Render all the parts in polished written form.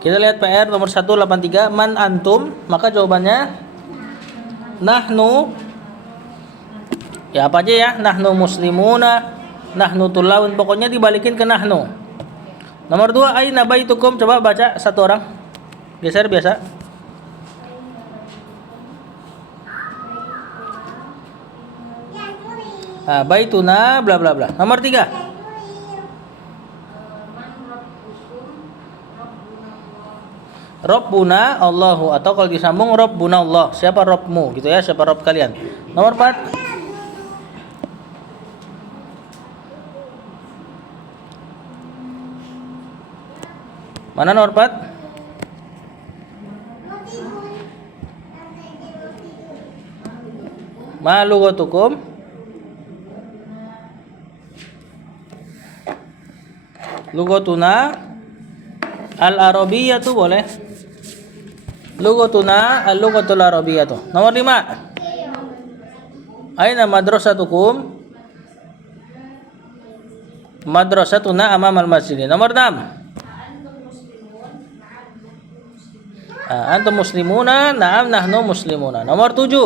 Kita lihat PR nomor 183, man antum, maka jawabannya nahnu. Ya apa aja ya? Nahnu muslimuna, nahnu tulawun, pokoknya dibalikin ke nahnu. Nomor 2, aina baitukum, coba baca satu orang. Geser biasa. Baituna bla bla bla. Nomor 3. Rabbuna Allahu, atau kalau disambung Rabbuna Allah, siapa Rabbmu gitu ya, siapa Rabb kalian. Nomor 4. Mana nomor 4? Ma lughatukum? Lughatuna al-arabiyyatu boleh. Lughatuna al-lughatul arabiyyatu. Nomor 5. Aina madrasatukum? Madrasatuna amamal masjid. Nomor 6. Antum muslimuna, na'am nahnu muslimuna. Nomor 7.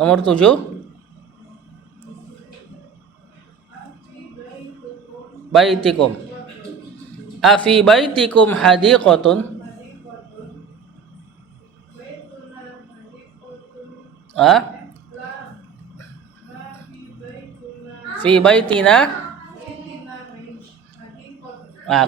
Nomor 7. Baitikum. Afi baitikum hadiqatun? Fi baitina.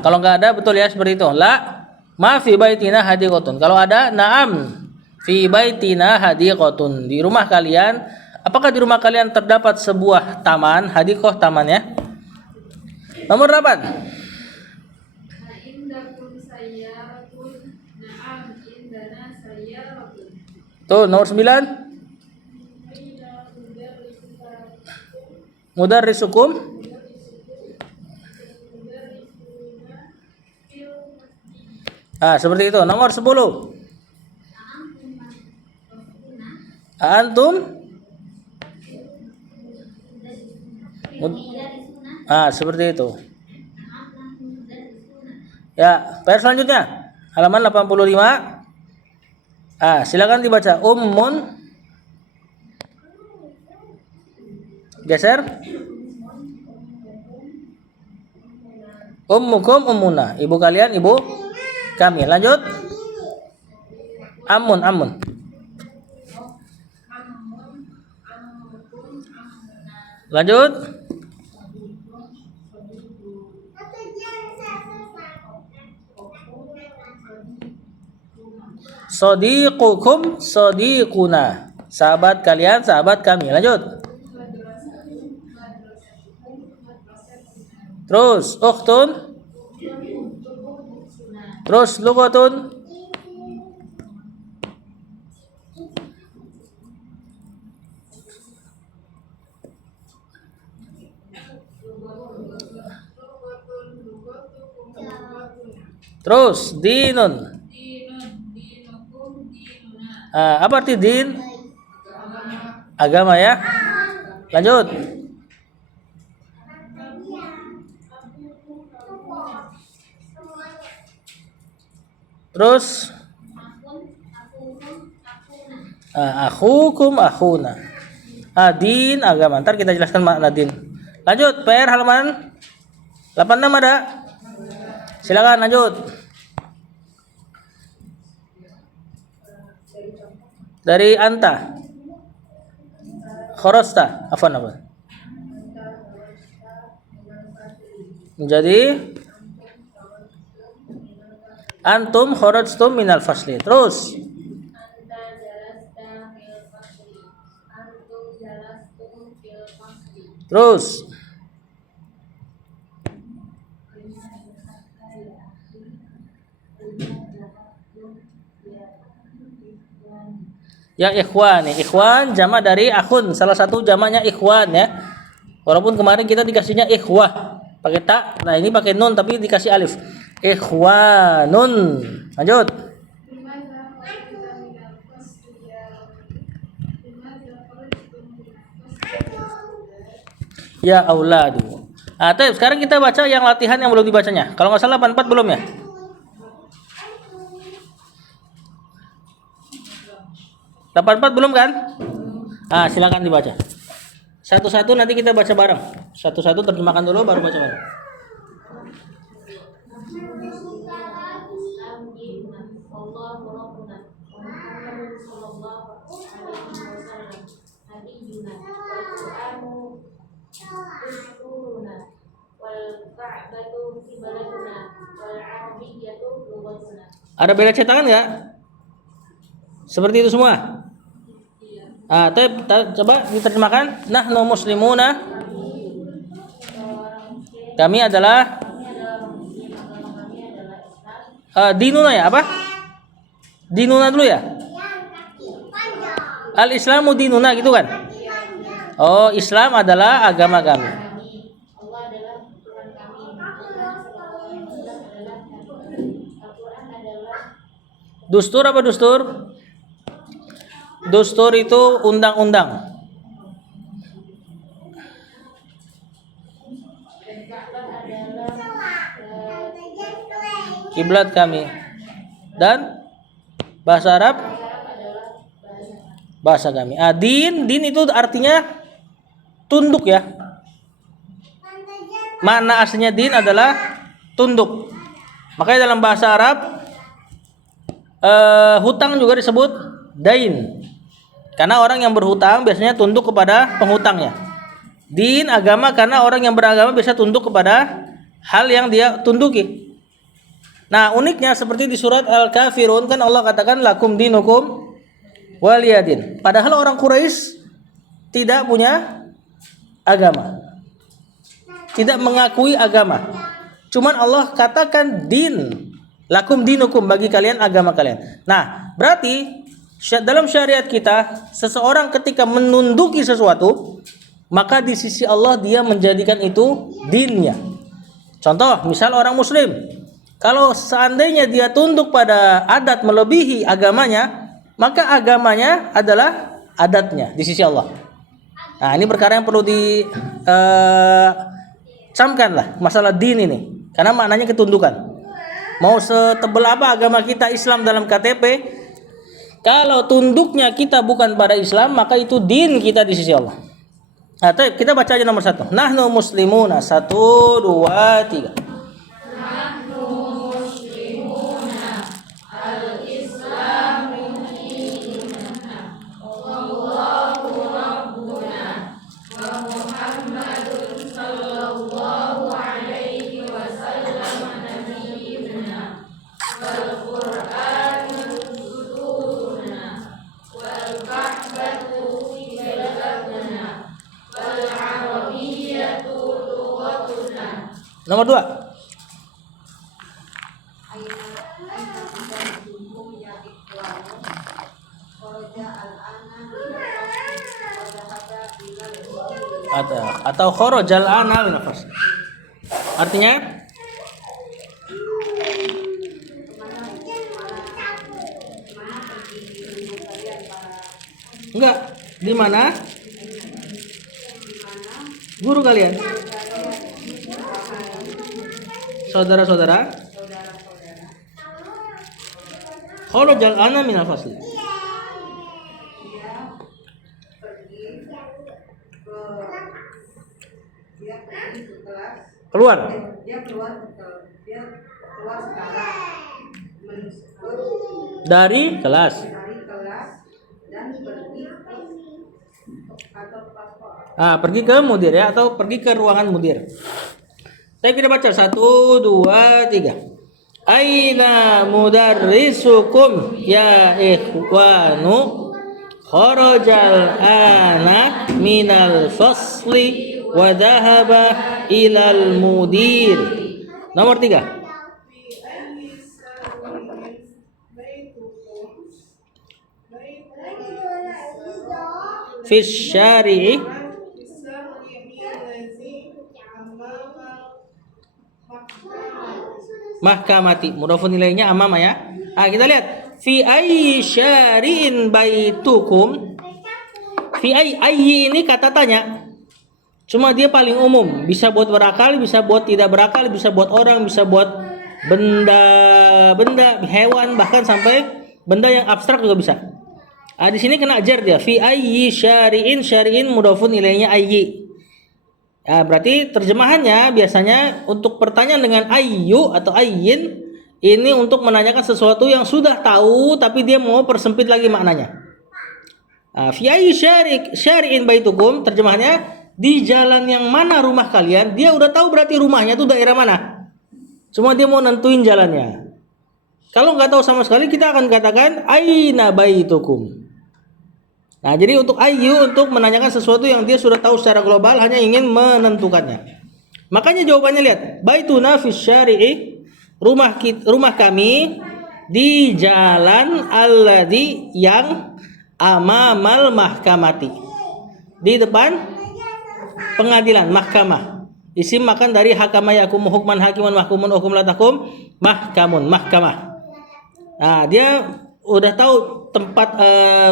Kalau nggak ada betul ya seperti itu. La ma fi baitina hadiqatun. Kalau ada na'am fi baitina hadiqatun. Di rumah kalian, apakah di rumah kalian terdapat sebuah taman? Hadiqah taman ya. Nomor 8. Tuh, nomor 9. Mudarrisukum? Seperti itu. Nomor 10. Antum? Seperti itu. Ya, PR selanjutnya. Halaman 85. Silakan dibaca. Ummun. Geser. Ummukum ummuna. Ibu kalian ibu kami. Lanjut. Amun, amun. Lanjut. Sadiqukum sadiquna. Sahabat kalian, sahabat kami. Lanjut. Terus ukhtun. Terus lughatun. Terus dinun. Apa arti din? Agama ya. Lanjut. Terus akhukum akhuna. Din agama. Ntar kita jelaskan makna din. Lanjut, PR halaman 86 ada. Silakan lanjut. Dari anta. Khorosta. Apa? Menjadi antum kharajtum minal fasli. Terus yang ikhwan nih. Ikhwan jama dari akhun, salah satu jamanya ikhwan ya. Walaupun kemarin kita dikasihnya ikhwah pakai ta, nah ini pakai nun tapi dikasih alif. Ikhwanun. Lanjut. ya auladu. Sekarang kita baca yang latihan yang belum dibacanya. Kalau nggak salah 84 belum ya? 84 belum kan? Silakan dibaca. Satu-satu nanti kita baca bareng. Satu-satu terjemahkan dulu baru baca bareng. Ada beda cetakan nggak? Seperti itu semua? Coba diterjemahkan. Nahnu muslimuna. Kami adalah dinuna ya apa? Dinuna dulu ya? Al-Islamu dinuna gitu kan? Oh, Islam adalah agama kami. Dustur apa dustur? Dustur itu undang-undang. Kiblat kami. Dan bahasa Arab? Bahasa kami. Din itu artinya tunduk ya. Makna aslinya din adalah tunduk. Makanya dalam bahasa Arab hutang juga disebut dain. Karena orang yang berhutang biasanya tunduk kepada penghutangnya. Din agama karena orang yang beragama bisa tunduk kepada hal yang dia tunduki. Nah, uniknya seperti di surat Al-Kafirun kan Allah katakan lakum dinukum waliyadin. Padahal orang Quraisy tidak punya agama. Tidak mengakui agama. Cuman Allah katakan din. Lakum dinukum, bagi kalian agama kalian. Nah, berarti dalam syariat kita, seseorang ketika menunduki sesuatu, maka di sisi Allah dia menjadikan itu dinnya. Contoh, misal orang muslim, kalau seandainya dia tunduk pada adat melebihi agamanya, maka agamanya adalah adatnya di sisi Allah. Nah, ini perkara yang perlu camkan lah, masalah din ini. Karena maknanya ketundukan. Mau setebal apa agama kita Islam dalam KTP, kalau tunduknya kita bukan pada Islam, maka itu din kita di sisi Allah. Nah, kita baca aja nomor 1. Nahnu muslimuna. 1, 2, 3. Nahnu muslimuna al-islamu dinuna wallahu rabbuna wa Muhammadun sallallahu alaihi wasallam nabiyyuna wal Qur'anul suturuna wal Ka'batu qiblatuna wal Arabiyyatu lughatuna. Nomor 2. Atau kharajal ana min nafas. Artinya enggak, di mana guru kalian, saudara-saudara. Kharajal ana min nafas. Keluar dari kelas dan pergi ke mudir ya, atau pergi ke ruangan mudir. Saya kita baca 1, 2, 3. Aina mudarrisukum ya ikhwanu kharajal ana minal fasli wa dhahaba ilal mudir. Nomor 3. Fis syari'i mahkamati. Mudhafun ilaihnya amama ya. Kita lihat fi ayyi syari'in baitukum. Fi ayyi ini kata tanya. Cuma dia paling umum, bisa buat berakal, bisa buat tidak berakal, bisa buat orang, bisa buat benda, hewan, bahkan sampai benda yang abstrak juga bisa. Di sini kena jar dia. Fi ayyi syari'in mudhafun ilainya ayyi. Berarti terjemahannya biasanya untuk pertanyaan dengan ayyu atau ayyin ini untuk menanyakan sesuatu yang sudah tahu tapi dia mau persempit lagi maknanya. Fi ayyi syari'in baitukum, terjemahannya di jalan yang mana rumah kalian. Dia udah tahu berarti rumahnya itu daerah mana. Cuma dia mau nentuin jalannya. Kalau nggak tahu sama sekali kita akan katakan aina baitukum. Nah, jadi untuk ayyu untuk menanyakan sesuatu yang dia sudah tahu secara global, hanya ingin menentukannya. Makanya jawabannya lihat, baituna fi syari'i, rumah kami di jalan alladzi yang amamal mahkamati. Di depan pengadilan, mahkamah. Isim makan dari hakama yakum hukman hakiman mahkumun hukum latakum mahkamun, mahkamah. Nah, dia udah tahu tempat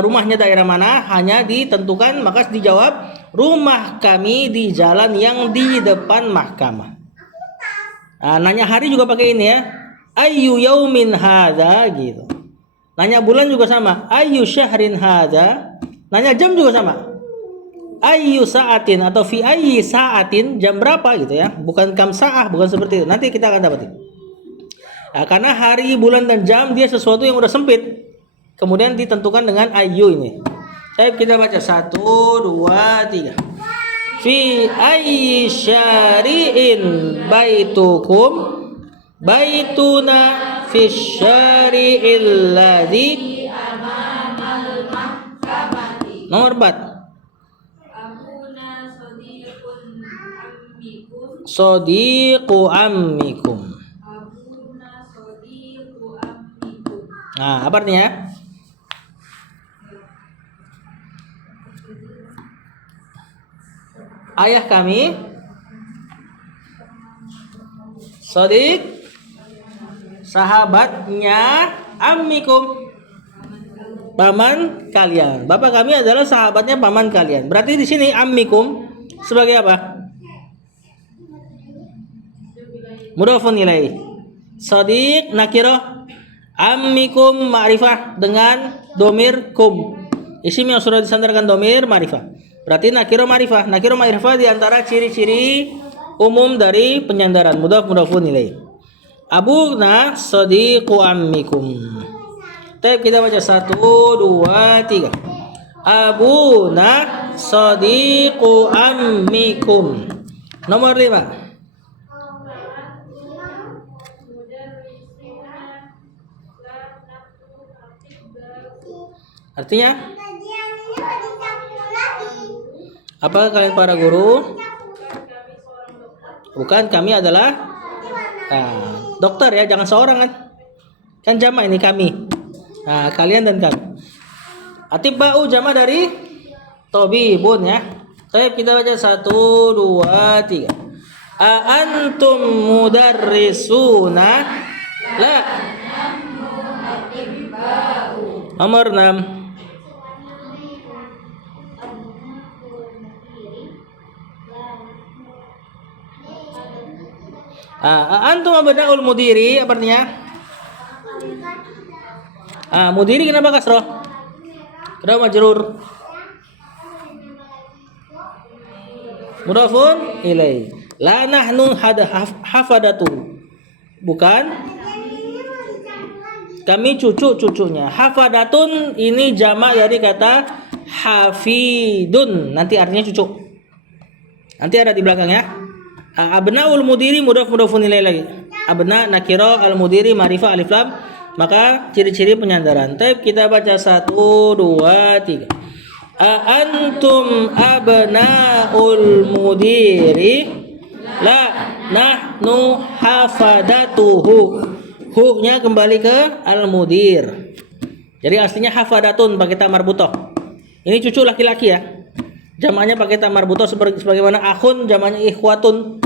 rumahnya daerah mana, hanya ditentukan, maka dijawab rumah kami di jalan yang di depan mahkamah. Nanya hari juga pakai ini ya, ayyu yaumin hadza gitu. Nanya bulan juga sama, ayyu syahrin hadza. Nanya jam juga sama, ayyu saatin atau fi ayyi saatin, jam berapa gitu ya, bukan kam saah, bukan seperti itu. Nanti kita akan dapatin. Karena hari, bulan dan jam dia sesuatu yang udah sempit. Kemudian ditentukan dengan ayyu ini. Kita baca 1, 2, 3. Fi ayyi syari'in baitukum, baituna fi syari'il ladzi amamal mahkamati. Nomor 4. Abuna sodiqun ammikum. Sodiqu ammikum. Abuna sodiqu ammikum. Apa artinya? Ayah kami, sodik, sahabatnya, ammikum, paman kalian. Bapak kami adalah sahabatnya paman kalian. Berarti di sini ammikum sebagai apa? Mudhafun ilaih. Sodik nakirah, ammikum ma'rifah dengan domir kum. Isim yang sudah disandarkan domir ma'rifah. Berarti nakiro ma'rifah. Nakiro ma'rifah di antara ciri-ciri umum dari penyandaran, mudhafun ilaih. Abuna sadiqu ammikum. Kita baca 1, 2, 3. Abuna sadiqu ammikum. Nomor 5. Artinya apa kalian para guru? Bukan, kami adalah dokter ya, jangan seorang kan. Kan jama ini kami. Kalian dan kami. Atibba'u jama dari tabibun ya. Kita baca 1, 2, 3. Antum mudarrisuna? La. Nomor 6. Antum abna'ul mudiri, apa artinya? Mudiri kenapa kasroh? Kenapa majrur? Mudhafun ilaih. La nahnu hafadatu. Bukan? Kami cucu-cucunya. Hafadatun ini jamak dari kata hafidun. Nanti artinya cucu. Nanti ada di belakangnya. Abnaul mudiri mudhafun ilaih lagi. Abna nakira al mudiri ma'rifah alif lam. Maka ciri-ciri penyandaran. Kita baca 1, 2, 3. Antum abnaul mudiri? La nahnu hafadatuhu. Hu-nya kembali ke al-mudir. Jadi aslinya hafadatun pakai ta marbutoh. Ini cucu laki-laki ya. Jamaknya pakai ta marbutoh sebagaimana akhun jamaknya ikhwatun.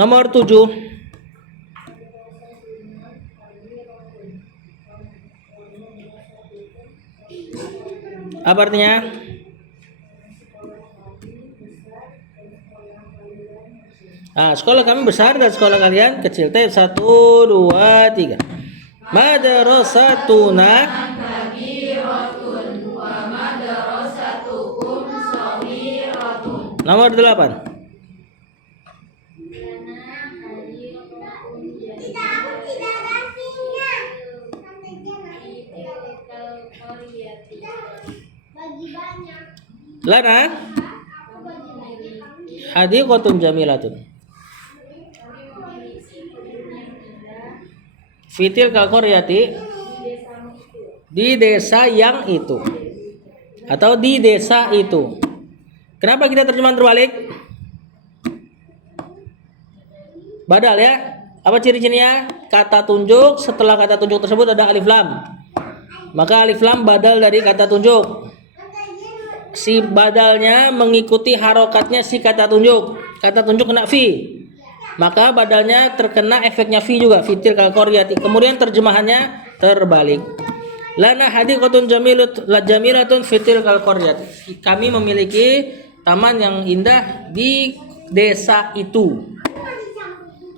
Nomor 7. Apa artinya? Sekolah kami besar dan sekolah kalian kecil. Taib 1, 2, 3. Madrasatuna nomor 8. Lana hadiqatun jamilatun fitil qaryati di desa yang itu atau di desa itu. Kenapa kita terjemahan terbalik? Badal ya. Apa ciri-cirinya? Kata tunjuk, setelah kata tunjuk tersebut ada alif lam. Maka alif lam badal dari kata tunjuk. Si badalnya mengikuti harokatnya si kata tunjuk. Kata tunjuk kena fi, maka badalnya terkena efeknya fi juga. Fitil qaryati. Kemudian terjemahannya terbalik. Lana hadiqatun jamilatun fitil qaryati. Kami memiliki taman yang indah di desa itu.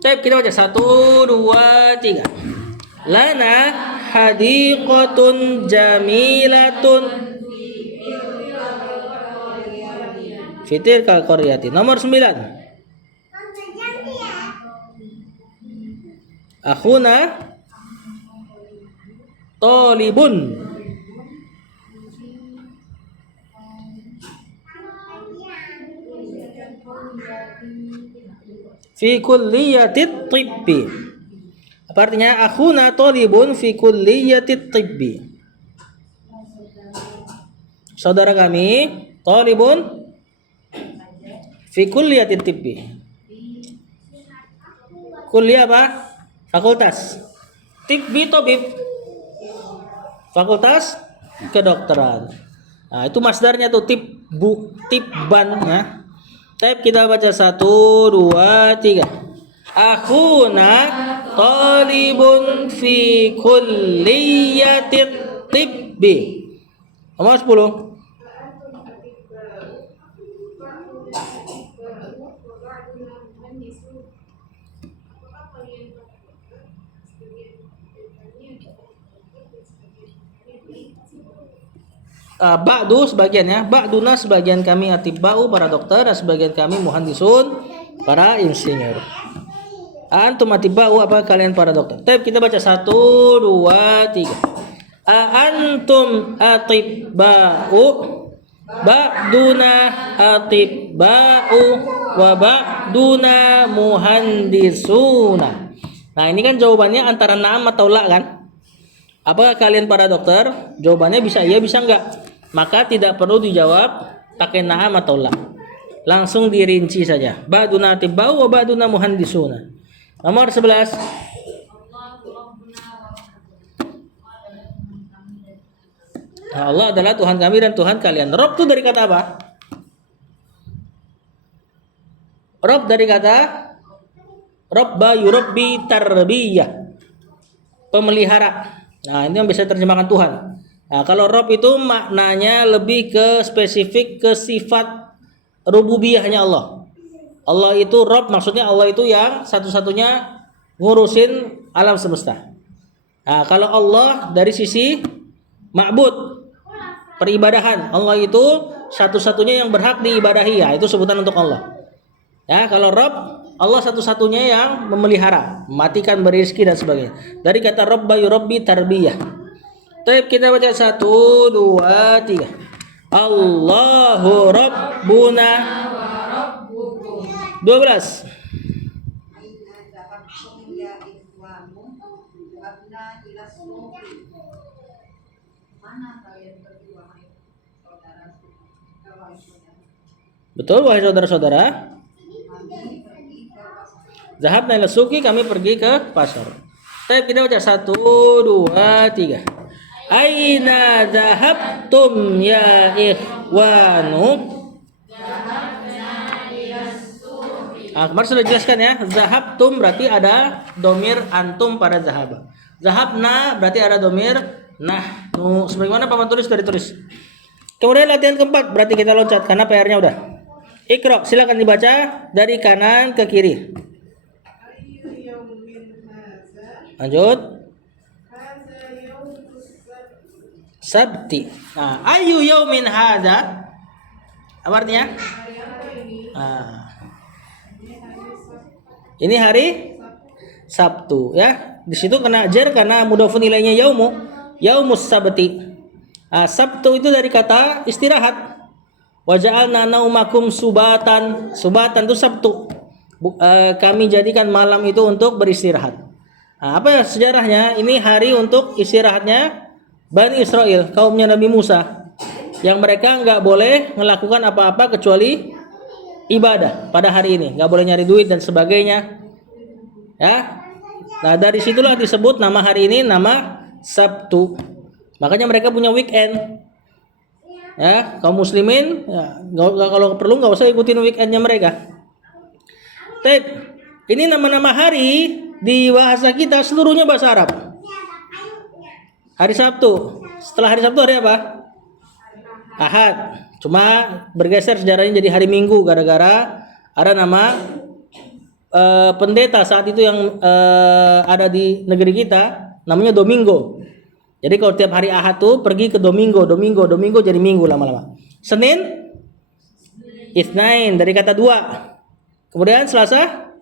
Baik, kita baca 1, 2, 3. Lana hadiqatun jamilatun fitil qaryati. Nomor 9. Akhuna talibun fi kulliyatit tibbi. Apa artinya? Akhuna talibun fi kulliyatit tibbi. Saudara kami talibun fi kulliyatit tibbi. Kuliah apa? Fakultas. Tibbi tabib. Fakultas kedokteran. Nah, itu masdarnya tuh tibban ya. Baik, kita baca 1, 2, 3. Akhuna talibun fi kulliyatit tibbi. Nomor 10. Ba'du sebagiannya, ba'duna sebagian kami atibba'u para dokter dan sebagian kami muhandisun para insinyur. Antum atibba'u apa kalian para dokter. Baik, kita baca 1, 2, 3. Antum atibba'u ba'duna atibba'u wa ba'duna muhandisuna. Nah, ini kan jawabannya antara na'am atau la kan? Apakah kalian para dokter? Jawabannya bisa iya bisa enggak. Maka tidak perlu dijawab pakai na'am atau la. Langsung dirinci saja. Ba'duna atibba'u wa ba'duna muhandisuna. Nomor 11. Allah adalah Tuhan kami dan Tuhan kalian. Rob itu dari kata apa? Rob dari kata Robba yurabbi tarbiyah. Pemelihara. Nah, ini yang bisa terjemahkan Tuhan. Nah, kalau Rob itu maknanya lebih ke spesifik ke sifat rububiyahnya Allah. Allah itu Rob, maksudnya Allah itu yang satu-satunya ngurusin alam semesta. Nah, kalau Allah dari sisi ma'bud, peribadahan, Allah itu satu-satunya yang berhak diibadahi, ya itu sebutan untuk Allah. Ya, kalau Rob, Allah satu-satunya yang memelihara, mematikan, beri rezeki dan sebagainya. Dari kata Robba yurabbi tarbiyah. Baik, kita baca 1, 2, 3. Allahu Rabbuna 12. Betul, wahai saudara-saudara. Zahabna ila suqi, kami pergi ke pasar. Baik, kita baca 1, 2, 3. Aina zahabtum ya ikhwanu? Kemarin sudah jelaskan ya. Zahabtum berarti ada domir antum pada zahaba. Zahabna berarti ada domir nahnu. Sebagaimana paman tulis dari tulis. Kemudian latihan keempat, berarti kita loncat karena PR-nya udah. Iqra, silakan dibaca dari kanan ke kiri. Lanjut. Sabti. Nah, ayu yaumin hadza? Apa artinya? Nah, ini hari Sabtu ya. Di situ kena jar karena mudhofun ilainya yaumu, yaumus sabti. Sabtu itu dari kata istirahat. Wa ja'alna naumakum subatan. Subatan itu Sabtu. Kami jadikan malam itu untuk beristirahat. Apa sejarahnya? Ini hari untuk istirahatnya Bani Israel, kaumnya Nabi Musa, yang mereka nggak boleh melakukan apa-apa kecuali ibadah pada hari ini, nggak boleh nyari duit dan sebagainya. Ya, nah dari situlah disebut nama hari ini nama Sabtu. Makanya mereka punya weekend. Ya, kaum muslimin, ya, kalau perlu nggak usah ikutin weekendnya mereka. Tapi ini nama-nama hari di bahasa kita seluruhnya bahasa Arab. Hari Sabtu. Setelah hari Sabtu hari apa? Ahad. Cuma bergeser sejarahnya jadi hari Minggu gara-gara ada nama pendeta saat itu yang ada di negeri kita namanya Domingo. Jadi kalau tiap hari Ahad tuh pergi ke Domingo jadi Minggu lama-lama. Senin Itsnain dari kata dua. Kemudian Selasa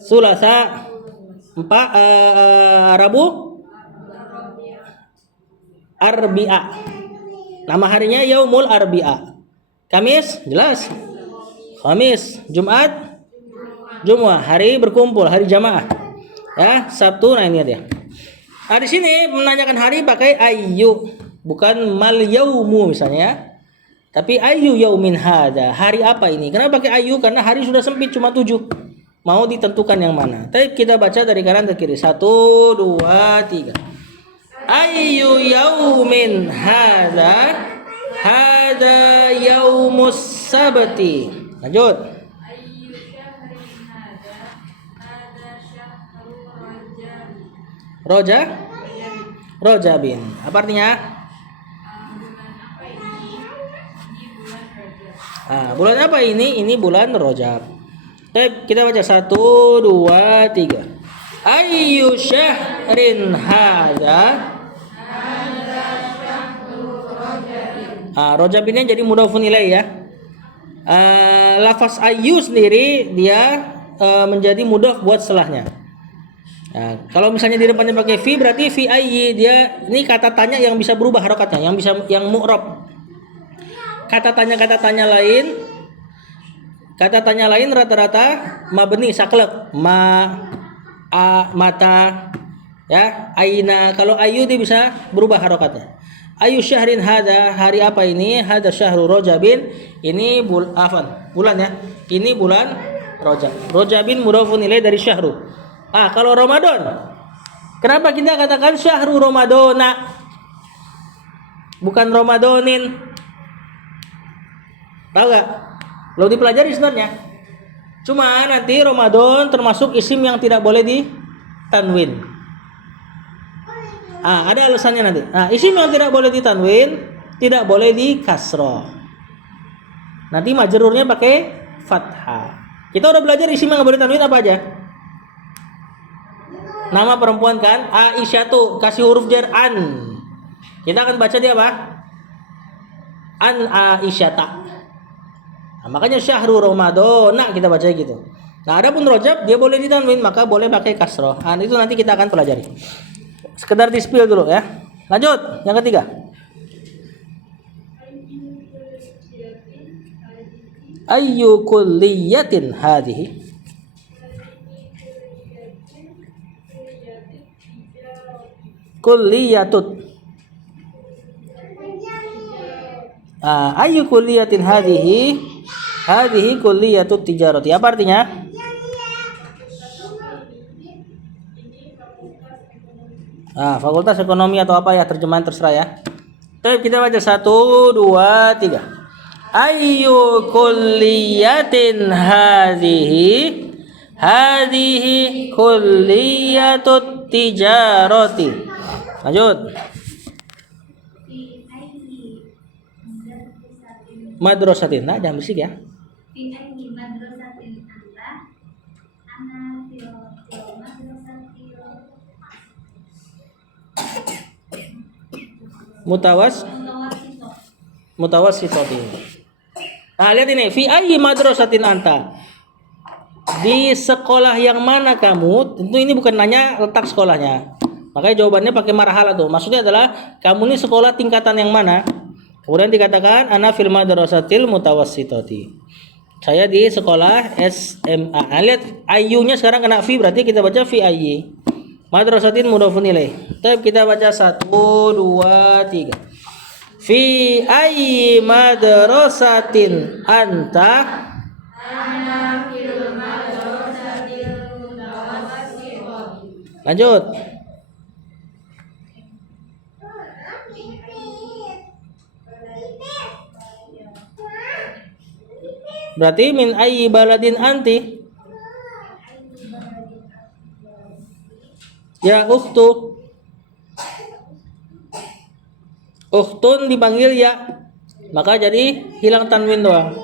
Sulasa. Rabu Arbi'a. Nama harinya Yaumul Arbi'a. Kamis jelas. Kamis, Jumat, Jumat, hari berkumpul, hari jamaah. Ya, Sabtu nah ini dia. Nah, di sini menanyakan hari pakai ayyu, bukan mal yaumu misalnya. Tapi ayyu yaumin hada. Hari apa ini? Kenapa pakai ayyu? Karena hari sudah sempit cuma 7. Mau ditentukan yang mana? Tapi kita baca dari kanan ke kiri. 1 2 3. Ayyu yaumin hadza? Hadza yaumus sabti. Lanjut. Ayyu syahrin hadza? Hadza syahru rajab. Roja? Rojabin. Apa artinya? Bulan apa ini? Ini bulan Rajab. Bulan apa ini? Ini bulan Rojab. Baik, kita baca 1 2 3. Ayyu syahrin hadza? Rojab ini jadi mudhofun ilaih ya. Lafaz ayyu sendiri dia menjadi mudhaf buat setelahnya. Kalau misalnya di depannya pakai fi berarti fi ayyi, dia ini kata tanya yang bisa berubah harokatnya, yang mu'rab. Kata tanya lain rata-rata mabni saklek, mata ya, aina. Kalau ayu dia bisa berubah harokatnya. Ayu syahrin hada, hari apa ini? Hada syahru rojabin, ini bulan ya. Ini bulan Rojab. Rojabin mudhofun ilaih dari syahru. Kalau Ramadan, kenapa kita katakan syahru Ramadana bukan Ramadonin? Tahu gak? Belum dipelajari sebenarnya. Cuma nanti Ramadan termasuk isim yang tidak boleh ditanwin. Ada alasannya nanti. Isim yang tidak boleh ditanwin, tidak boleh di kasroh. Nanti majrurnya pakai fathah. Kita udah belajar isim yang nggak boleh tanwin apa aja? Nama perempuan kan? Aisyah tuh kasih huruf jar an. Kita akan baca dia apa? An Aisyata. Makanya syahru Ramadana kita baca gitu. Adapun Rojab dia boleh ditanwin, maka boleh pakai kasroh. Itu nanti kita akan pelajari. Sekedar di spill dulu ya. Lanjut, yang ketiga. Ayyu kulliyatin hadhihi? Kulliyatut. Ayyu kulliyatin hadhihi? Hadhihi kulliyatut tijarati. Apa artinya? Fakultas ekonomi atau apa ya, terjemahan terserah ya. Oke, kita baca 1 2 3. Ayyu kulliyatin hadhihi? Hadhihi kulliyatut tijarati. Lanjut. Madrasatin. Jangan berisik ya. في أي مدرسة أنت؟ أنا في مدرسة متوسطة. Mutawassitatin. Nah, lihat ini, fi ayyi madrasatin anta? Di sekolah yang mana kamu? Tentu ini bukan nanya letak sekolahnya. Makanya jawabannya pakai marhala tuh. Maksudnya adalah kamu ini sekolah tingkatan yang mana? Kemudian dikatakan ana fil madrasatil mutawassitati. Saya di sekolah SMA. Nah, lihat ayunya sekarang kena fi, berarti kita baca fi ayyi. Madrasatin mudhafun ilaih. Tapi kita baca 1 2 3. Fi ayyi madrasatin anta? Ana fil madrasatil mutawassithati. Lanjut. Berarti min ayyi baladin anti? Ya ukhtu. Ukhtun dipanggil ya. Maka jadi hilang tanwin doang.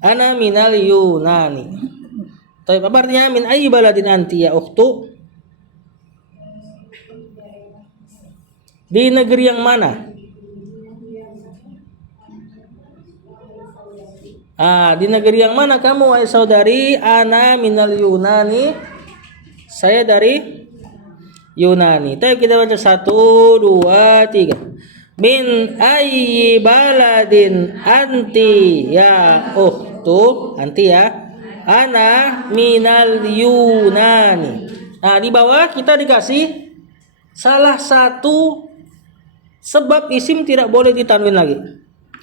Ana minal Yunani. Tapi apa artinya min ayyi baladin anti ya ukhtu? Di negeri yang mana? Di negeri yang mana kamu wahai saudari? Ana minal Yunani. Saya dari Yunani. Tapi kita baca 1 2 3. Min ayyi baladin anti ya ukhtu? Anti ya. Ana minal Yunani. Nah, di bawah kita dikasih salah satu sebab isim tidak boleh ditanwin lagi,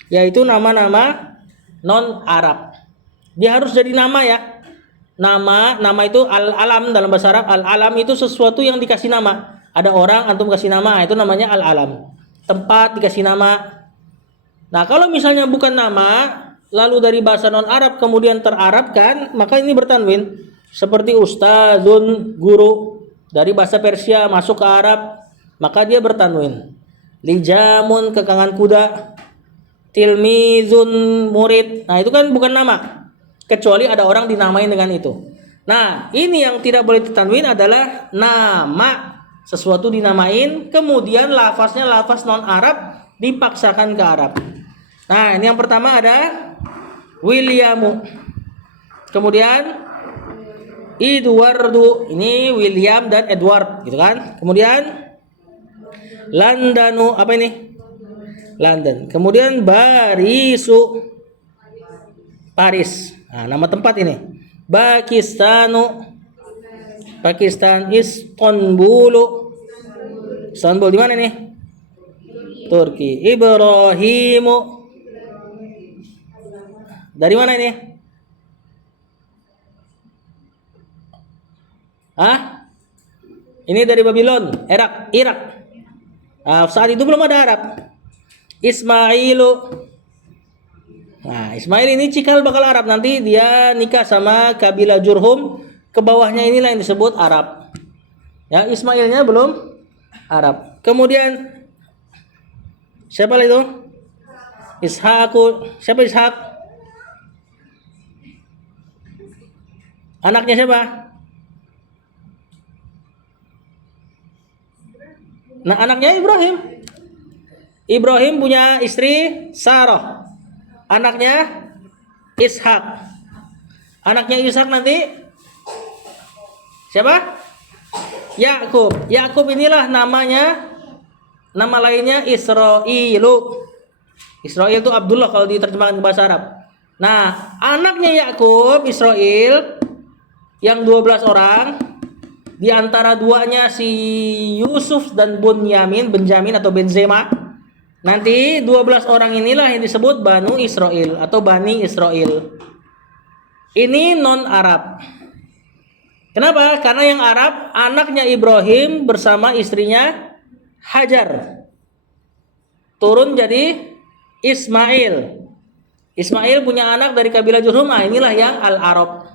yaitu nama-nama non Arab. Dia harus jadi nama ya. Nama itu al-alam dalam bahasa Arab. Al-alam itu sesuatu yang dikasih nama. Ada orang antum kasih nama, itu namanya al-alam. Tempat dikasih nama. Nah, kalau misalnya bukan nama, lalu dari bahasa non Arab kemudian terarabkan, maka ini bertanwin. Seperti ustazun, guru, dari bahasa Persia masuk ke Arab, maka dia bertanwin. Lijamun, kekangan kuda. Tilmizun, murid. Nah, itu kan bukan nama, kecuali ada orang dinamain dengan itu. Nah, ini yang tidak boleh ditanwin adalah nama. Sesuatu dinamain, kemudian lafaznya lafaz non Arab dipaksakan ke Arab. Nah, ini yang pertama ada Williamu. Kemudian Edwardu, ini William dan Edward, gitu kan? Kemudian Londonu, apa ini? London. Kemudian Barisu, Paris. Nah, nama tempat ini. Pakistanu, Pakistan. Istanbulu, Istanbul di mana nih? Turki. Ibrahimu, dari mana ini? Ini dari Babylon, Irak. Saat itu belum ada Arab. Ismailu. Nah, Ismail ini cikal bakal Arab, nanti dia nikah sama kabilah Jurhum. Ke bawahnya inilah yang disebut Arab. Ya, Ismailnya belum Arab. Kemudian siapa itu? Ishaqu. Siapa Ishaq? Anaknya siapa? Nah, anaknya Ibrahim. Ibrahim punya istri Sarah. Anaknya Ishak. Anaknya Ishak nanti siapa? Yakub. Yakub inilah namanya. Nama lainnya Israilu. Israil itu Abdullah kalau diterjemahkan ke bahasa Arab. Nah, anaknya Yakub, Israil, yang 12 orang, di antara duanya si Yusuf dan Benjamin atau Benzema. Nanti 12 orang inilah yang disebut Banu Israel atau Bani Israel. Ini non Arab. Kenapa? Karena yang Arab anaknya Ibrahim bersama istrinya Hajar. Turun jadi Ismail. Ismail punya anak dari kabilah Jurhum. Inilah yang Al-Arab.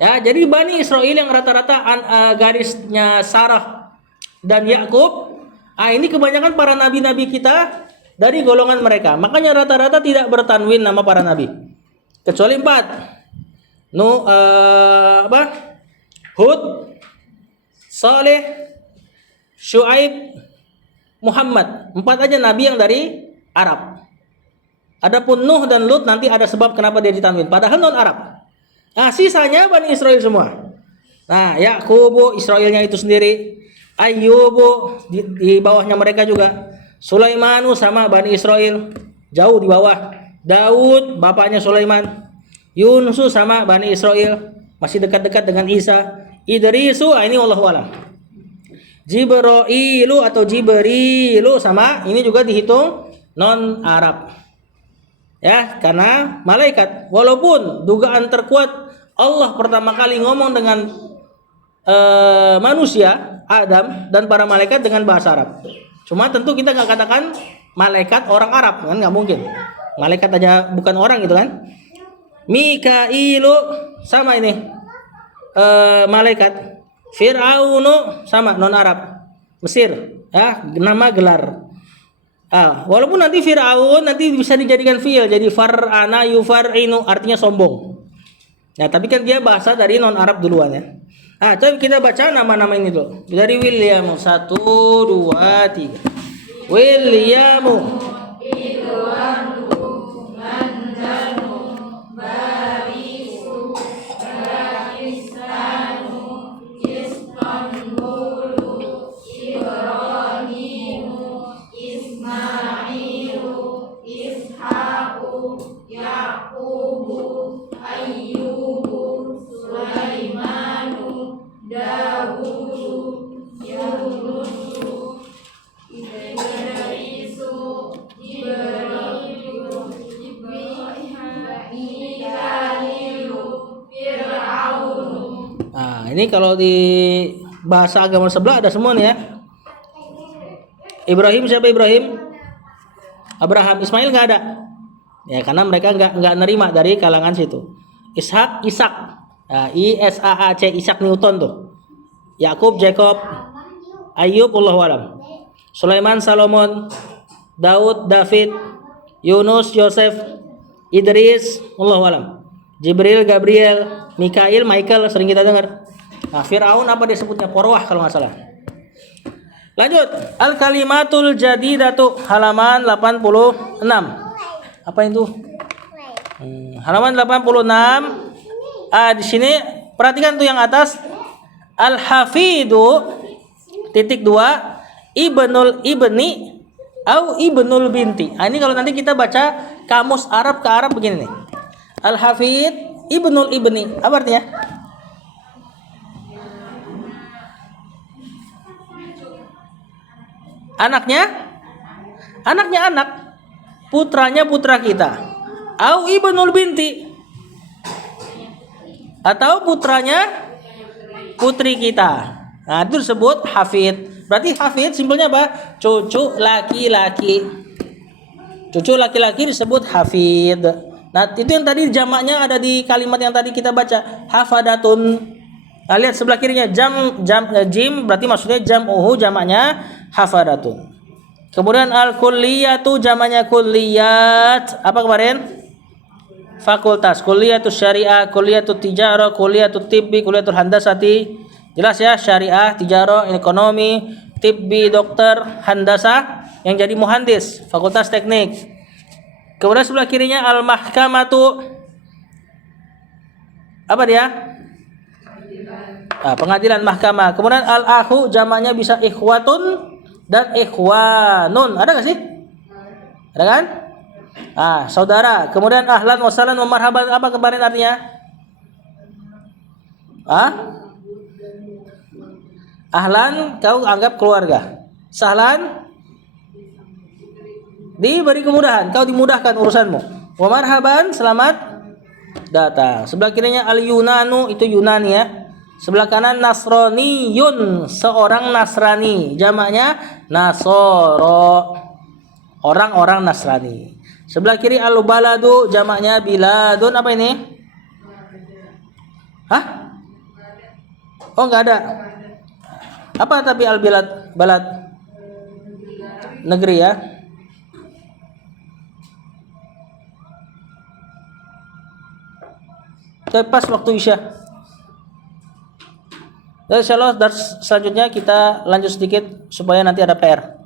Ya, jadi Bani Israel yang rata-rata garisnya Sarah dan Yakub Ini kebanyakan para nabi-nabi kita dari golongan mereka. Makanya rata-rata tidak bertanwin nama para nabi. Kecuali 4. Hud, Saleh, Syuaib, Muhammad. 4 aja nabi yang dari Arab. Adapun Nuh dan Lut nanti ada sebab kenapa dia ditanwin. Padahal non Arab. Sisanya Bani Israel semua. Yakubu Israelnya itu sendiri. Ayyubu di bawahnya mereka juga. Sulaimanu sama Bani Israel, jauh di bawah. Daud bapaknya Sulaiman. Yunus sama Bani Israel, masih dekat-dekat dengan Isa. Idrisu ini Allahu a'lam. Jibrailu atau Jibrilu sama ini juga dihitung non Arab. Ya, karena malaikat. Walaupun dugaan terkuat Allah pertama kali ngomong dengan manusia Adam dan para malaikat dengan bahasa Arab. Cuma tentu kita nggak katakan malaikat orang Arab, kan nggak mungkin. Malaikat aja bukan orang gitu kan. Mikailu sama ini malaikat. Fir'aunu sama non Arab, Mesir. Ya, nama gelar. Walaupun nanti Fir'aun nanti bisa dijadikan fiil jadi far'ana yufar'inu artinya sombong. Tapi kan dia bahasa dari non Arab duluan ya. Coba kita baca nama-nama ini dulu. Dari William 1 2 3. Williamu ini kalau di bahasa agama sebelah ada semua nih ya. Ibrahim siapa Ibrahim? Abraham. Ismail nggak ada. Ya karena mereka nggak nerima dari kalangan situ. Ishak, Ishak. ISAAC Ishak Newton tuh. Yakub, Jacob. Ayub, Allahu a'lam. Sulaiman, Salomon. Daud, David. Yunus, Yosef. Idris, Allahu a'lam. Jibril, Gabriel. Mikail, Michael sering kita dengar. Fir'aun apa disebutnya? Porwah kalau nggak salah. Lanjut. Al-kalimatul jadidatu halaman 86. Apa itu? Halaman 86. Di sini perhatikan tuh yang atas. Al-hafidu titik 2 ibnul ibni au ibnul binti. Ini kalau nanti kita baca kamus Arab ke Arab begini nih. Al-hafid ibnul ibni. Apa artinya? Anaknya anak, putranya putra kita. Au ibnul binti, atau putranya putri kita. Itu disebut hafid. Berarti hafid simpelnya apa? Cucu laki-laki. Cucu laki-laki disebut hafid. Itu yang tadi jamaknya ada di kalimat yang tadi kita baca, hafadatun. Lihat sebelah kirinya jim berarti maksudnya jam'uhu jamaknya hafadatun. Kemudian al-kulliyatu jamaknya kulliyat. Apa kemarin? Fakultas. Kulliyatus syariah, kulliyatut tijarah, kulliyatut tibbi, kulliyatul handasati. Jelas ya, syariah, tijarah, ekonomi, tibbi, dokter, handasah yang jadi muhandis, fakultas teknik. Kemudian sebelah kirinya al-mahkamatu. Apa dia? Pengadilan, mahkamah. Kemudian al-akhu jamaknya bisa ikhwatun dan ikhwanun. Ada gak sih? Ada kan? Saudara. Kemudian ahlan wa sahlan wa marhaban. Apa kemarin artinya? Ahlan kau anggap keluarga. Sahlan diberi kemudahan, kau dimudahkan urusanmu. Wa marhaban selamat datang. Sebelah kirinya al-yunanu itu Yunani ya. Sebelah kanan nasroniyun, seorang Nasrani. Jamaknya nasoro, orang-orang Nasrani. Sebelah kiri al-baladu, jamaknya biladun. Apa ini? Oh, enggak ada. Apa tapi al-bilad? Balad. negeri ya. Oke, pas waktu Isya. Dan insyaallah dars selanjutnya kita lanjut sedikit supaya nanti ada PR.